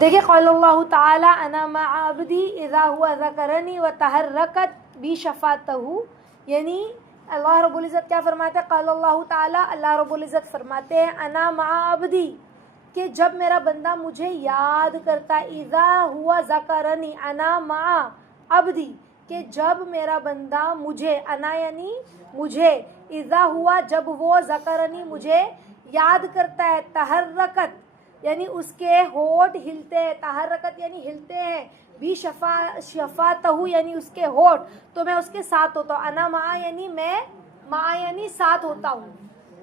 دیکھیں قال اللہ تعالی انا مع عبدی اذا هو ذکرنی وتحرکت بی شفاعتہ، یعنی اللہ رب العزت کیا فرماتے ہیں؟ قال اللہ تعالی، اللہ رب العزت فرماتے ہیں انا مع عبدی، کہ جب میرا بندہ مجھے یاد کرتا ہے، اذا ہوا ذکرنی، انا مع عبدی، کہ جب میرا بندہ مجھے، انا یعنی مجھے، اذا ہوا جب وہ، ذکرنی مجھے یاد کرتا ہے، تحرکت یعنی اس کے ہونٹ ہلتے ہیں، تحرکت یعنی ہلتے ہیں، بھی شفاتہ یعنی اس کے ہونٹ، تو میں اس کے ساتھ ہوتا ہوں۔ انا مع یعنی میں، مع یعنی ساتھ ہوتا ہوں،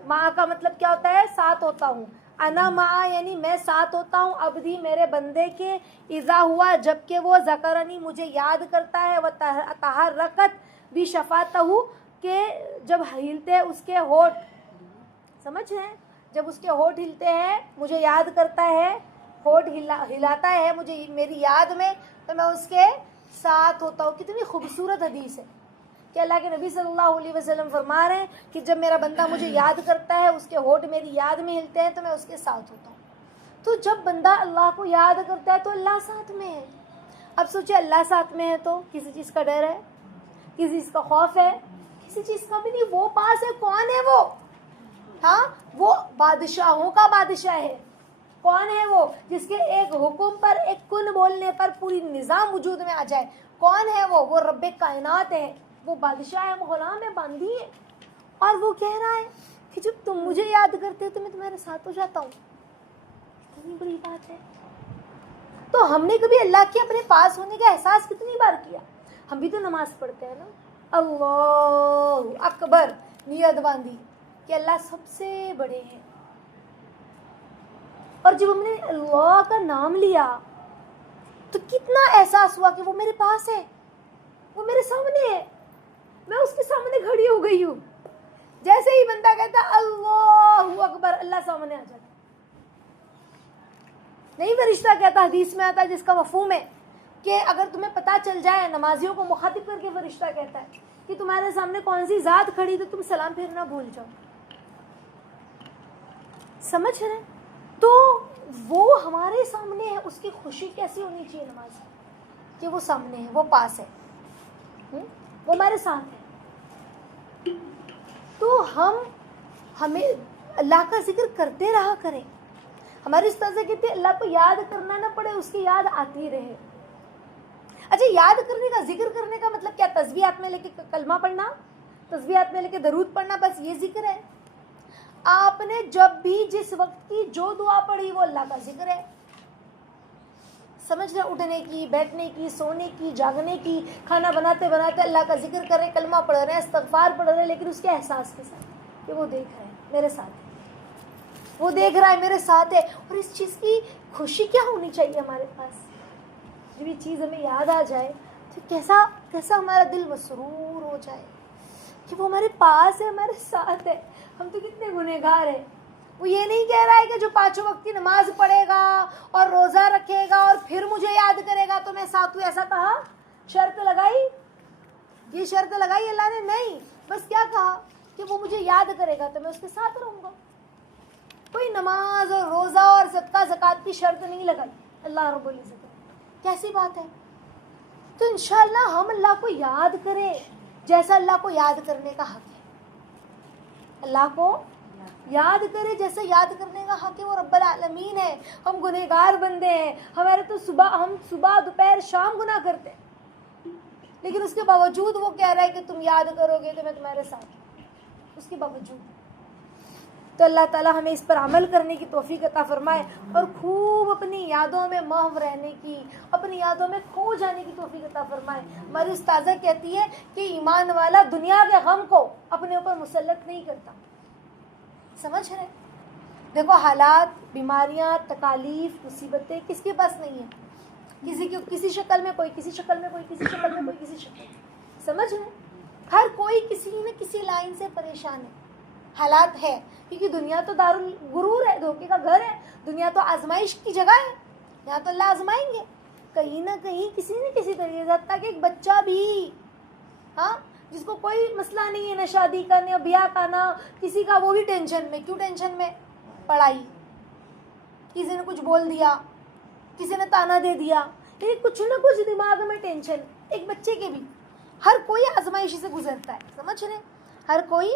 مع کا مطلب کیا ہوتا ہے؟ ساتھ ہوتا ہوں۔ انا مع یعنی میں ساتھ ہوتا ہوں، عبدی میرے بندے کے، اذا ہوا جب کہ وہ، ذکرنی مجھے یاد کرتا ہے، وہ تحرکت بھی شفاتہ کہ جب ہلتے ہیں اس کے ہونٹ، سمجھ رہے ہیں؟ جب اس کے ہونٹ ہلتے ہیں، مجھے یاد کرتا ہے، ہونٹ ہلاتا ہے مجھے میری یاد میں، تو میں اس کے ساتھ ہوتا ہوں۔ کتنی خوبصورت حدیث ہے کہ اللہ کے نبی صلی اللہ علیہ وسلم فرما رہے ہیں کہ جب میرا بندہ مجھے یاد کرتا ہے، اس کے ہونٹ میری یاد میں ہلتے ہیں، تو میں اس کے ساتھ ہوتا ہوں۔ تو جب بندہ اللہ کو یاد کرتا ہے تو اللہ ساتھ میں ہے۔ اب سوچے اللہ ساتھ میں ہے تو کسی چیز کا ڈر ہے، کسی چیز کا خوف ہے؟ کسی چیز کا بھی نہیں۔ وہ پاس ہے، کون ہے وہ؟ ہاں، وہ بادشاہوں کا بادشاہ ہے۔ کون ہے وہ؟ جس کے ایک حکم پر، ایک کن بولنے پر پوری نظام وجود میں آ جائے۔ کون ہے وہ؟ وہ رب کائنات ہے، وہ بادشاہ ہے، وہ غلام ہے، باندھی ہے۔ اور وہ کہہ رہا ہے کہ جب تم مجھے یاد کرتے تو میں تمہارے ساتھ ہو جاتا ہوں۔ کتنی بڑی بات ہے۔ تو ہم نے کبھی اللہ کے اپنے پاس ہونے کا احساس کتنی بار کیا؟ ہم بھی تو نماز پڑھتے ہیں نا، اللہ اکبر نیت باندھی کہ اللہ سب سے بڑے ہیں، اور جب ہم نے اللہ کا نام لیا تو کتنا احساس ہوا کہ وہ میرے پاس ہے، وہ میرے سامنے ہے، میں اس کے سامنے کھڑی ہو گئی ہوں۔ جیسے ہی بندہ کہتا اللہ اکبر، اللہ سامنے آ جاتا۔ نہیں فرشتہ کہتا، حدیث میں آتا ہے جس کا مفہوم ہے کہ اگر تمہیں پتہ چل جائے، نمازیوں کو مخاطب کر کے فرشتہ کہتا ہے کہ تمہارے سامنے کون سی ذات کھڑی تو تم سلام پھیرنا بھول جاؤ۔ سمجھ رہے ہیں؟ تو وہ ہمارے سامنے ہے، اس کی خوشی کیسی ہونی چاہیے نماز کہ وہ سامنے ہے، وہ پاس ہے، وہ ہمارے ساتھ ہے۔ تو ہمیں اللہ کا ذکر کرتے رہا کریں۔ ہمارے استاد کہتے ہیں اللہ کو یاد کرنا نہ پڑے، اس کی یاد آتی رہے۔ اچھا، یاد کرنے کا، ذکر کرنے کا مطلب کیا؟ تسبیح ہاتھ میں لے کے کلمہ پڑھنا، تسبیح ہاتھ میں لے کے درود پڑھنا، بس یہ ذکر ہے؟ آپ نے جب بھی جس وقت کی جو دعا پڑھی وہ اللہ کا ذکر ہے۔ سمجھ رہے؟ اٹھنے کی، بیٹھنے کی، سونے کی، جاگنے کی، کھانا بناتے بناتے اللہ کا ذکر کر رہے، کلمہ پڑھ رہے ہیں، استغفار پڑھ رہے ہیں، لیکن اس کے احساس کے ساتھ کہ وہ دیکھ رہا ہے، میرے ساتھ ہے، وہ دیکھ رہا ہے، میرے ساتھ ہے۔ اور اس چیز کی خوشی کیا ہونی چاہیے ہمارے پاس؟ جب یہ چیز ہمیں یاد آ جائے تو کیسا ہمارا دل مسرور ہو جائے کہ وہ ہمارے پاس ہے، ہمارے ساتھ ہے۔ ہم تو کتنے گنہگار ہیں۔ وہ یہ نہیں کہہ رہا ہے کہ جو 5 وقت کی نماز پڑھے گا اور روزہ رکھے گا اور پھر مجھے یاد کرے گا تو میں ساتھ ہوں، ایسا کہا؟ شرط لگائی؟ یہ شرط لگائی اللہ نے؟ نہیں، بس کیا کہا کہ وہ مجھے یاد کرے گا تو میں اس کے ساتھ رہوں گا۔ کوئی نماز اور روزہ اور صدقہ زکوٰۃ کی شرط نہیں لگائی اللہ رب العزت نے۔ کیسی بات ہے؟ تو انشاءاللہ ہم اللہ کو یاد کریں جیسا اللہ کو یاد کرنے کا حق ہے۔ اللہ کو یاد کرے جیسے یاد کرنے کا حق ہے، وہ رب العالمین ہے۔ ہم گنہگار بندے ہیں، ہم صبح دوپہر شام گناہ کرتے ہیں، لیکن اس کے باوجود وہ کہہ رہا ہے کہ تم یاد کرو گے تو میں تمہارے ساتھ ہوں۔ اس کے باوجود تو اللہ تعالیٰ ہمیں اس پر عمل کرنے کی توفیق عطا فرمائے اور خوب اپنی یادوں میں محو رہنے کی، اپنی یادوں میں کھو جانے کی توفیق عطا فرمائے۔ ہماری استاذہ کہتی ہے کہ ایمان والا دنیا کے غم کو اپنے اوپر مسلط نہیں کرتا۔ سمجھ رہے؟ دیکھو حالات، بیماریاں، تکالیف، مصیبتیں کس کے پاس نہیں ہیں؟ کسی کی کسی شکل میں، کوئی کسی شکل میں، کوئی کسی شکل میں، کوئی کسی شکل میں۔ سمجھ رہے؟ ہر کوئی کسی نہ کسی لائن سے پریشان ہے۔ حالات ہے کیونکہ دنیا تو دار الغرور ہے، دھوکے کا گھر ہے، دنیا تو آزمائش کی جگہ ہے، یہاں تو اللہ آزمائیں گے کہیں نہ کہیں، کسی نہ کسی طریقے سے۔ تاکہ ایک بچہ بھی، ہاں، جس کو کوئی مسئلہ نہیں ہے، نہ شادی کا، نہ بیاہ کا، نہ کسی کا، وہ بھی ٹینشن میں۔ کیوں ٹینشن میں؟ پڑھائی، کسی نے کچھ بول دیا، کسی نے تانا دے دیا، یعنی کچھ نہ کچھ دماغ میں ٹینشن. ایک بچے کے بھی ہر کوئی آزمائش سے گزرتا ہے، سمجھ رہے ہیں؟ ہر کوئی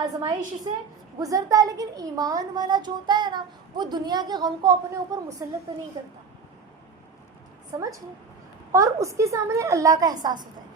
آزمائش سے گزرتا ہے، لیکن ایمان والا جو ہوتا ہے نا وہ دنیا کے غم کو اپنے اوپر مسلط نہیں کرتا، سمجھ رہے؟ اور اس کے سامنے اللہ کا احساس ہوتا ہے.